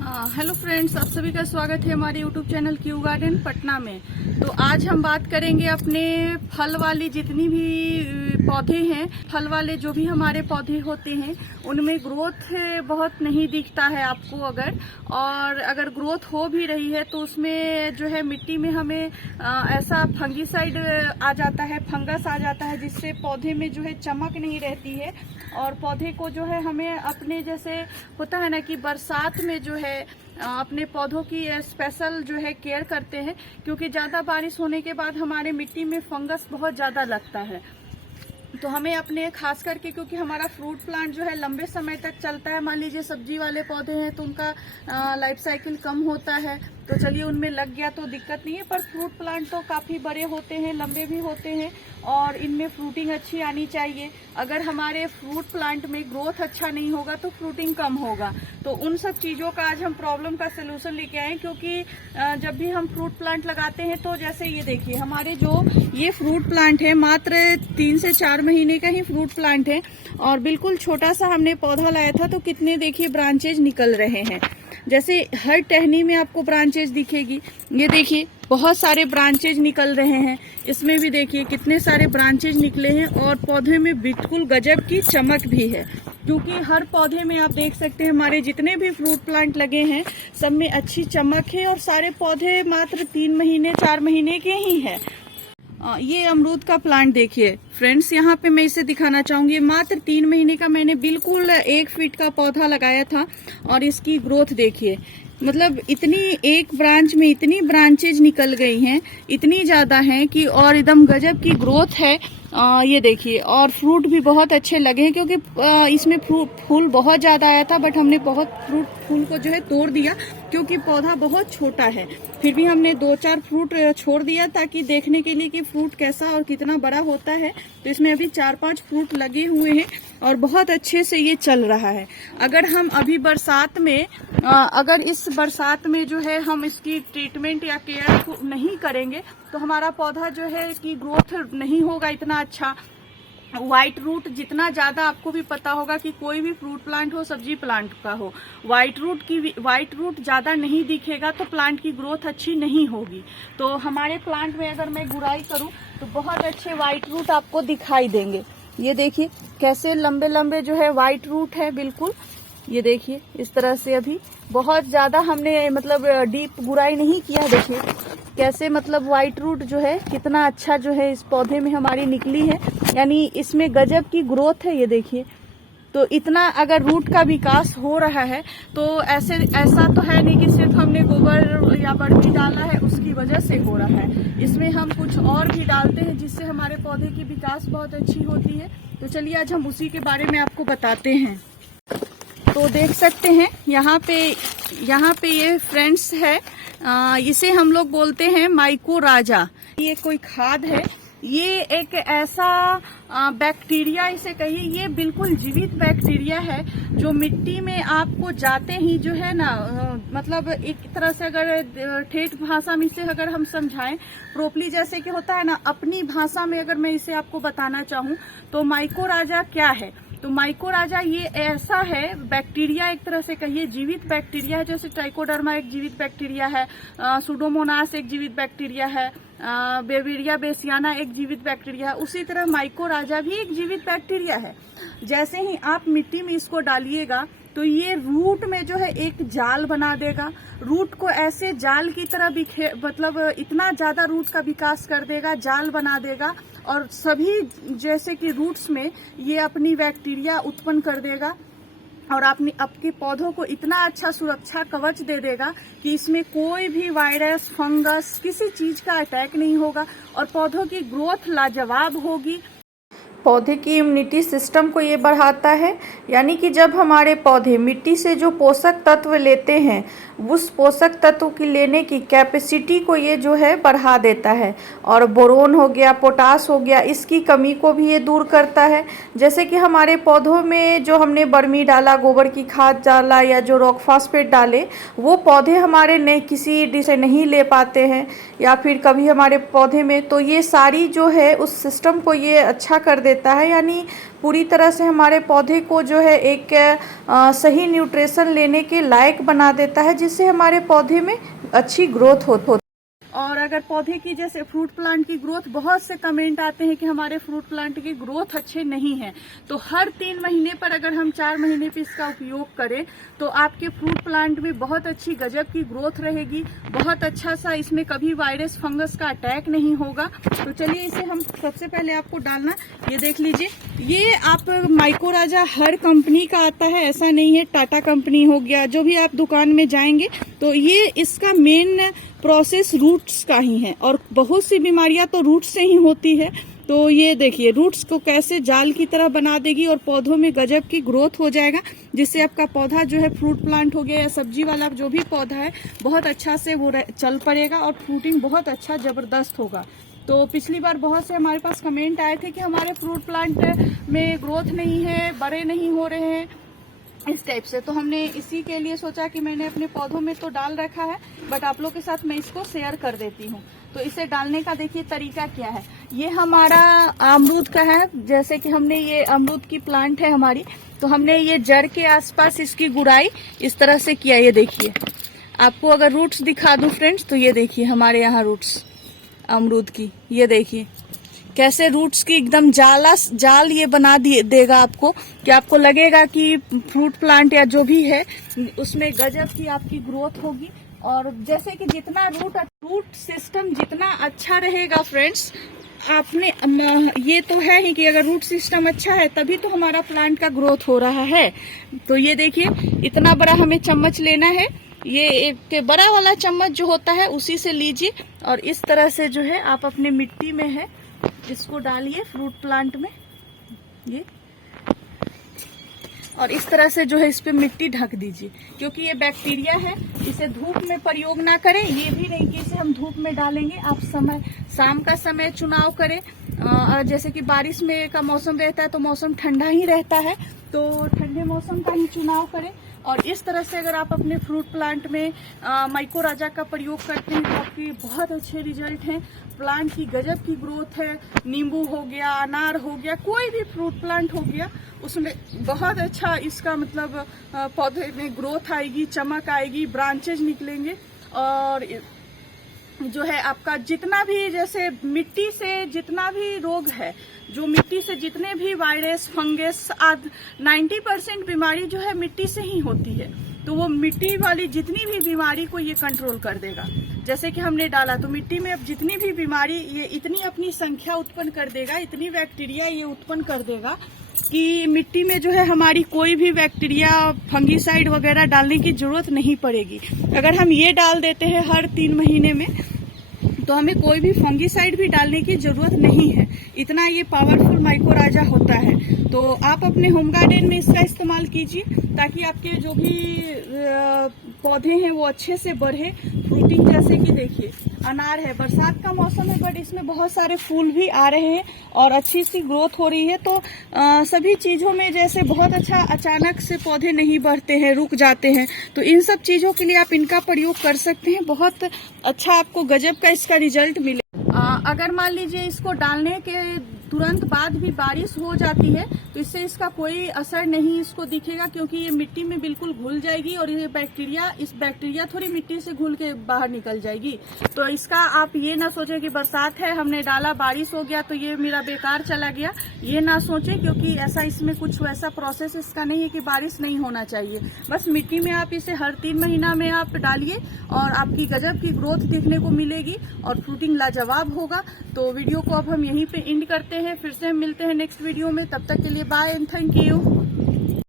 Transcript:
Hello friends, आप सभी का स्वागत है हमारे YouTube channel Q garden Patna में। तो आज हम बात करेंगे अपने फल वाली जितनी भी पौधे हैं, फल वाले जो भी हमारे पौधे होते हैं उनमें ग्रोथ बहुत नहीं दिखता है आपको। अगर ग्रोथ हो भी रही है तो उसमें जो है मिट्टी में हमें ऐसा फंगीसाइड आ जाता है, फंगस आ जाता है, जिससे पौधे में जो है चमक नहीं रहती है। और पौधे को जो है हमें अपने जैसे होता है ना कि बरसात में जो है अपने पौधों की स्पेशल जो है केयर करते हैं, क्योंकि ज़्यादा बारिश होने के बाद हमारे मिट्टी में फंगस बहुत ज़्यादा लगता है। तो हमें अपने खास करके, क्योंकि हमारा फ्रूट प्लांट जो है लंबे समय तक चलता है, मान लीजिए सब्जी वाले पौधे हैं तो उनका लाइफ साइकिल कम होता है, तो चलिए उनमें लग गया तो दिक्कत नहीं है। पर फ्रूट प्लांट तो काफ़ी बड़े होते हैं, लंबे भी होते हैं और इनमें फ्रूटिंग अच्छी आनी चाहिए। अगर हमारे फ्रूट प्लांट में ग्रोथ अच्छा नहीं होगा तो फ्रूटिंग कम होगा। तो उन सब चीज़ों का आज हम प्रॉब्लम का सलूशन लेके आए, क्योंकि जब भी हम फ्रूट प्लांट लगाते हैं तो जैसे ये देखिए, हमारे जो ये फ्रूट प्लांट है मात्र 3 से 4 महीने का ही फ्रूट प्लांट है और बिल्कुल छोटा सा हमने पौधा लाया था। तो कितने देखिए ब्रांचेज निकल रहे हैं, जैसे हर टहनी में आपको ब्रांचेज दिखेगी। ये देखिए बहुत सारे ब्रांचेज निकल रहे हैं, इसमें भी देखिए कितने सारे ब्रांचेज निकले हैं और पौधे में बिल्कुल गजब की चमक भी है। क्योंकि हर पौधे में आप देख सकते हैं हमारे जितने भी फ्रूट प्लांट लगे हैं सब में अच्छी चमक है और सारे पौधे मात्र 3 महीने 4 महीने के ही हैं। ये अमरूद का प्लांट देखिए फ्रेंड्स, यहाँ पे मैं इसे दिखाना चाहूंगी। मात्र 3 महीने का मैंने बिल्कुल 1 फीट का पौधा लगाया था और इसकी ग्रोथ देखिए, मतलब इतनी एक ब्रांच में इतनी ब्रांचेज निकल गई हैं, इतनी ज्यादा हैं कि और एकदम गजब की ग्रोथ है। ये देखिए, और फ्रूट भी बहुत अच्छे लगे हैं, क्योंकि इसमें फूल बहुत ज्यादा आया था, बट हमने बहुत फूल को जो है तोड़ दिया क्योंकि पौधा बहुत छोटा है। फिर भी हमने 2-4 फ्रूट छोड़ दिया ताकि देखने के लिए कि फ्रूट कैसा और कितना बड़ा होता है। तो इसमें अभी 4-5 फ्रूट लगे हुए हैं और बहुत अच्छे से ये चल रहा है। अगर हम अभी बरसात में अगर इस बरसात में जो है हम इसकी ट्रीटमेंट या केयर नहीं करेंगे तो हमारा पौधा जो है कि ग्रोथ नहीं होगा इतना अच्छा। व्हाइट रूट जितना ज्यादा, आपको भी पता होगा कि कोई भी फ्रूट प्लांट हो, सब्जी प्लांट का हो, व्हाइट रूट ज्यादा नहीं दिखेगा तो प्लांट की ग्रोथ अच्छी नहीं होगी। तो हमारे प्लांट में अगर मैं गुड़ाई करूं तो बहुत अच्छे व्हाइट रूट आपको दिखाई देंगे। ये देखिए कैसे लंबे लंबे जो है व्हाइट रूट है बिल्कुल। ये देखिए इस तरह से अभी बहुत ज्यादा हमने मतलब डीप गुड़ाई नहीं किया। देखिए कैसे मतलब व्हाइट रूट जो है कितना अच्छा जो है इस पौधे में हमारी निकली है, यानी इसमें गजब की ग्रोथ है। ये देखिए, तो इतना अगर रूट का विकास हो रहा है तो ऐसा तो है नहीं कि सिर्फ हमने गोबर या बर्मी डाला है उसकी वजह से हो रहा है। इसमें हम कुछ और भी डालते हैं जिससे हमारे पौधे की विकास बहुत अच्छी होती है। तो चलिए आज हम उसी के बारे में आपको बताते हैं। तो देख सकते हैं यहाँ पे ये फ्रेंड्स है, इसे हम लोग बोलते हैं माइको राजा। ये कोई खाद है, ये एक ऐसा बैक्टीरिया इसे कहिए, ये बिल्कुल जीवित बैक्टीरिया है जो मिट्टी में आपको जाते ही जो है ना, मतलब एक तरह से अगर ठेठ भाषा में इसे अगर हम समझाएं प्रोपली, जैसे कि होता है ना अपनी भाषा में, अगर मैं इसे आपको बताना चाहूँ तो माइको राजा क्या है। तो माइको राजा ये ऐसा है बैक्टीरिया, एक तरह से कहिए जीवित बैक्टीरिया है। जैसे ट्राइकोडर्मा एक जीवित बैक्टीरिया है, सुडोमोनास एक जीवित बैक्टीरिया है, बेविरिया बेसियाना एक जीवित बैक्टीरिया है, उसी तरह माइको राजा भी एक जीवित बैक्टीरिया है। जैसे ही आप मिट्टी में इसको डालिएगा तो ये रूट में जो है एक जाल बना देगा, रूट को ऐसे जाल की तरह मतलब इतना ज्यादा रूट का विकास कर देगा, जाल बना देगा और सभी जैसे कि रूट्स में ये अपनी बैक्टीरिया उत्पन्न कर देगा और आपके पौधों को इतना अच्छा सुरक्षा कवच दे देगा कि इसमें कोई भी वायरस, फंगस, किसी चीज का अटैक नहीं होगा और पौधों की ग्रोथ लाजवाब होगी। पौधे की इम्यूनिटी सिस्टम को ये बढ़ाता है, यानी कि जब हमारे पौधे मिट्टी से जो पोषक तत्व लेते हैं उस पोषक तत्व की लेने की कैपेसिटी को ये जो है बढ़ा देता है। और बोरोन हो गया, पोटास हो गया, इसकी कमी को भी ये दूर करता है। जैसे कि हमारे पौधों में जो हमने बर्मी डाला, गोबर की खाद डाला या जो रॉक फॉस्फेट डाले, वो पौधे हमारे किसी से नहीं ले पाते हैं या फिर कभी हमारे पौधे में, तो ये सारी जो है उस सिस्टम को ये अच्छा कर देता है, यानी पूरी तरह से हमारे पौधे को जो है एक सही न्यूट्रिशन लेने के लायक बना देता है, जिससे हमारे पौधे में अच्छी ग्रोथ हो। और अगर पौधे की जैसे फ्रूट प्लांट की ग्रोथ, बहुत से कमेंट आते हैं कि हमारे फ्रूट प्लांट की ग्रोथ अच्छे नहीं है, तो हर 3 महीने पर अगर हम 4 महीने पे इसका उपयोग करें तो आपके फ्रूट प्लांट में बहुत अच्छी गजब की ग्रोथ रहेगी, बहुत अच्छा सा, इसमें कभी वायरस फंगस का अटैक नहीं होगा। तो चलिए इसे हम सबसे पहले आपको डालना, ये देख लीजिए, ये आप माइकोराजा हर कंपनी का आता है, ऐसा नहीं है, टाटा कंपनी हो गया, जो भी आप दुकान में जाएंगे तो ये इसका मेन प्रोसेस रूट्स का ही है, और बहुत सी बीमारियां तो रूट्स से ही होती है। तो ये देखिए रूट्स को कैसे जाल की तरह बना देगी और पौधों में गजब की ग्रोथ हो जाएगा, जिससे आपका पौधा जो है फ्रूट प्लांट हो गया या सब्जी वाला जो भी पौधा है बहुत अच्छा से वो चल पड़ेगा और फ्रूटिंग बहुत अच्छा जबरदस्त होगा। तो पिछली बार बहुत से हमारे पास कमेंट आए थे कि हमारे फ्रूट प्लांट में ग्रोथ नहीं है, बड़े नहीं हो रहे हैं, इस टाइप से। तो हमने इसी के लिए सोचा कि मैंने अपने पौधों में तो डाल रखा है, बट आप लोग के साथ मैं इसको शेयर कर देती हूँ। तो इसे डालने का देखिए तरीका क्या है। ये हमारा अमरूद का है, जैसे कि हमने ये अमरूद की प्लांट है हमारी, तो हमने ये जड़ के आसपास इसकी गुड़ाई इस तरह से किया। ये देखिए, आपको अगर रूट्स दिखा दूं फ्रेंड्स, तो ये देखिए हमारे यहाँ रूट्स अमरूद की, ये देखिए कैसे रूट्स की एकदम जाल ये बना देगा आपको, कि आपको लगेगा कि फ्रूट प्लांट या जो भी है उसमें गजब की आपकी ग्रोथ होगी। और जैसे कि जितना रूट सिस्टम जितना अच्छा रहेगा फ्रेंड्स, आपने ये तो है ही कि अगर रूट सिस्टम अच्छा है तभी तो हमारा प्लांट का ग्रोथ हो रहा है। तो ये देखिए, इतना बड़ा हमें चम्मच लेना है, ये एक बड़ा वाला चम्मच जो होता है उसी से लीजिए, और इस तरह से जो है आप अपने मिट्टी में है इसको डालिए फ्रूट प्लांट में, ये, और इस तरह से जो है इस पे मिट्टी ढक दीजिए, क्योंकि ये बैक्टीरिया है, इसे धूप में प्रयोग ना करें। ये भी नहीं कि इसे हम धूप में डालेंगे, आप शाम का समय चुनाव करें। जैसे कि बारिश में का मौसम रहता है तो मौसम ठंडा ही रहता है, तो ठंडे मौसम का ही चुनाव करें। और इस तरह से अगर आप अपने फ्रूट प्लांट में माइकोराजा का प्रयोग करते हैं तो आपके बहुत अच्छे रिजल्ट हैं, प्लांट की गजब की ग्रोथ है। नींबू हो गया, अनार हो गया, कोई भी फ्रूट प्लांट हो गया, उसमें बहुत अच्छा इसका मतलब पौधे में ग्रोथ आएगी, चमक आएगी, ब्रांचेज निकलेंगे। और जो है आपका जितना भी, जैसे मिट्टी से जितना भी रोग है, जो मिट्टी से जितने भी वायरस फंगस आदि 90% बीमारी जो है मिट्टी से ही होती है, तो वो मिट्टी वाली जितनी भी बीमारी को ये कंट्रोल कर देगा। जैसे कि हमने डाला तो मिट्टी में अब जितनी भी बीमारी, ये इतनी अपनी संख्या उत्पन्न कर देगा, इतनी बैक्टीरिया ये उत्पन्न कर देगा कि मिट्टी में जो है हमारी कोई भी बैक्टीरिया फंगीसाइड वगैरह डालने की जरूरत नहीं पड़ेगी। अगर हम ये डाल देते हैं हर 3 महीने में, तो हमें कोई भी फंगीसाइड भी डालने की जरूरत नहीं है, इतना ये पावरफुल माइकोराजा होता है। तो आप अपने होम गार्डन में इसका इस्तेमाल कीजिए, ताकि आपके जो भी पौधे हैं वो अच्छे से बढ़े, फ्रूटिंग। जैसे कि देखिए अनार है, बरसात का मौसम है, बट इसमें बहुत सारे फूल भी आ रहे हैं और अच्छी सी ग्रोथ हो रही है। तो सभी चीजों में जैसे बहुत अच्छा अचानक से पौधे नहीं बढ़ते हैं, रुक जाते हैं, तो इन सब चीजों के लिए आप इनका प्रयोग कर सकते हैं, बहुत अच्छा आपको गजब का इसका रिजल्ट मिले। अगर मान लीजिए इसको डालने के तुरंत बाद भी बारिश हो जाती है तो इससे इसका कोई असर नहीं इसको दिखेगा, क्योंकि ये मिट्टी में बिल्कुल घुल जाएगी और ये बैक्टीरिया थोड़ी मिट्टी से घुल के बाहर निकल जाएगी। तो इसका आप ये ना सोचें कि बरसात है, हमने डाला, बारिश हो गया तो ये मेरा बेकार चला गया, ये ना सोचें, क्योंकि ऐसा इसमें कुछ वैसा प्रोसेस इसका नहीं है कि बारिश नहीं होना चाहिए। बस मिट्टी में आप इसे हर 3 महीना में आप डालिए और आपकी गजब की ग्रोथ देखने को मिलेगी और फ्रूटिंग लाजवाब होगा। तो वीडियो को अब हम यहीं पे एंड करते हैं, फिर से हम मिलते हैं नेक्स्ट वीडियो में, तब तक के लिए बाय एंड थैंक यू।